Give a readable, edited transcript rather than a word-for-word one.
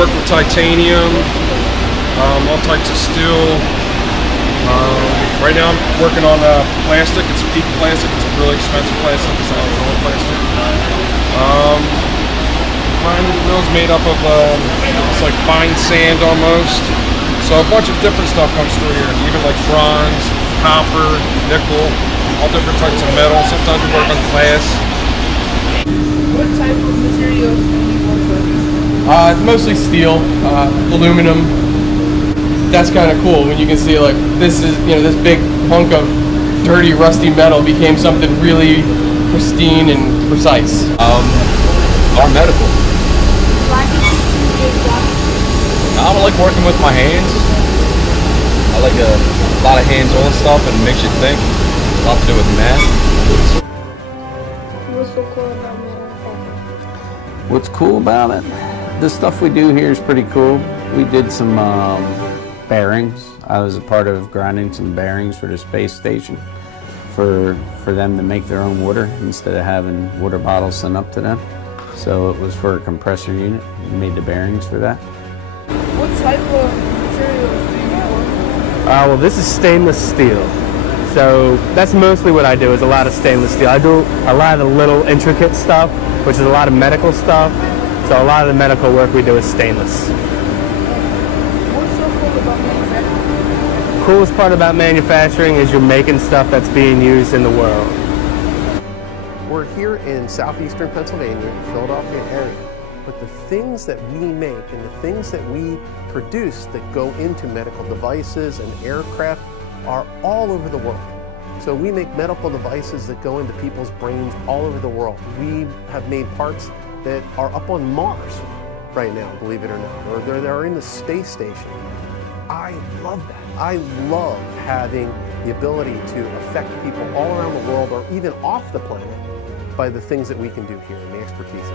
work with titanium, all types of steel. Right now I'm working on plastic. It's peak plastic. It's a really expensive plastic. It's not normal plastic. Mine mill's made up of it's like fine sand almost. So a bunch of different stuff comes through here. Even like bronze, copper, nickel, all different types of metal. Sometimes we work on glass. What type of materials do you work with? Mostly steel, aluminum. That's kind of cool when you can see like this is, you know, this big hunk of dirty, rusty metal became something really pristine and precise. Our medical. Why did you choose this job? I don't like working with my hands. I like a lot of hands-on stuff and it makes you think. It's a lot to do with math. What's so cool about manufacturing? What's cool about it? The stuff we do here is pretty cool. We did some bearings. I was a part of grinding some bearings for the space station for them to make their own water instead of having water bottles sent up to them. So it was for a compressor unit. We made the bearings for that. What type of materials do you work with? Well, this is stainless steel. So that's mostly what I do, is a lot of stainless steel. I do a lot of the little intricate stuff, which is a lot of medical stuff. So a lot of the medical work we do is stainless. What's so cool about manufacturing? Coolest part about manufacturing is you're making stuff that's being used in the world. We're here in southeastern Pennsylvania, Philadelphia area, but the things that we make and the things that we produce that go into medical devices and aircraft are all over the world. So we make medical devices that go into people's brains all over the world. We have made parts that are up on Mars right now, believe it or not, or they're in the space station. I love that. I love having the ability to affect people all around the world or even off the planet by the things that we can do here and the expertise.